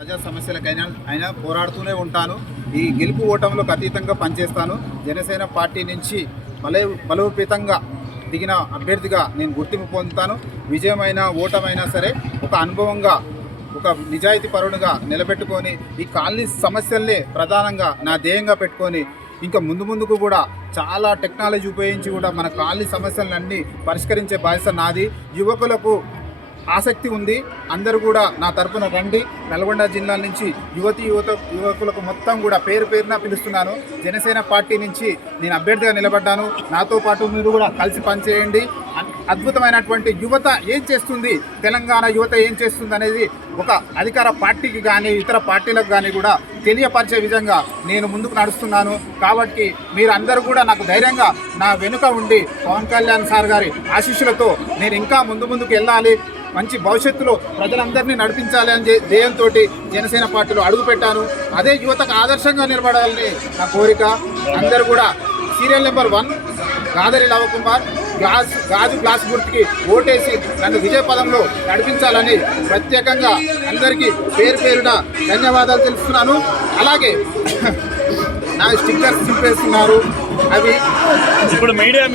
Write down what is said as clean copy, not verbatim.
ప్రజా సమస్యలకైనా పోరాడుతూనే ఉంటాను. ఈ గెలుపు ఓటములకు అతీతంగా పనిచేస్తాను. జనసేన పార్టీ నుంచి బలోపేతంగా దిగిన అభ్యర్థిగా నేను గుర్తింపు పొందుతాను. విజయమైనా ఓటమైనా సరే ఒక అనుభవంగా ఒక నిజాయితీ పరుడుగా నిలబెట్టుకొని ఈ కాలనీ సమస్యల్ని ప్రధానంగా నా ధ్యేయంగా పెట్టుకొని ఇంకా ముందుకు కూడా చాలా టెక్నాలజీ ఉపయోగించి కూడా మన కాలనీ సమస్యలన్నీ పరిష్కరించే బాధ్యత నాది. యువకులకు ఆసక్తి ఉంది, అందరూ కూడా నా తరపున రండి. నల్గొండ జిల్లా నుంచి యువకులకు మొత్తం కూడా పేరున పిలుస్తున్నాను. జనసేన పార్టీ నుంచి నేను అభ్యర్థిగా నిలబడ్డాను. నాతో పాటు మీరు కూడా కలిసి పనిచేయండి. అద్భుతమైనటువంటి యువత ఏం చేస్తుంది, తెలంగాణ యువత ఏం చేస్తుంది అనేది ఒక అధికార పార్టీకి కానీ ఇతర పార్టీలకు కానీ కూడా తెలియపరిచే విధంగా నేను ముందుకు నడుస్తున్నాను. కాబట్టి మీరు అందరూ కూడా నాకు ధైర్యంగా నా వెనుక ఉండి పవన్ కళ్యాణ్ సార్ గారి ఆశీస్సులతో నేను ఇంకా ముందుకు వెళ్ళాలి, మంచి భవిష్యత్తులో ప్రజలందరినీ నడిపించాలి అని ధ్యేయంతో జనసేన పార్టీలో అడుగుపెట్టాను. అదే యువతకు ఆదర్శంగా నిలబడాలని నా కోరిక. అందరూ కూడా సీరియల్ నెంబర్ 1 గాదరి లవకుమార్ గాజు గ్లాస్ గుర్తుకి ఓటేసి నన్ను విజయపదంలో నడిపించాలని ప్రత్యేకంగా అందరికీ పేరున ధన్యవాదాలు తెలుస్తున్నాను. అలాగే నా స్టిక్కర్స్ చింపేస్తున్నారు. అవి ఇప్పుడు మీడియా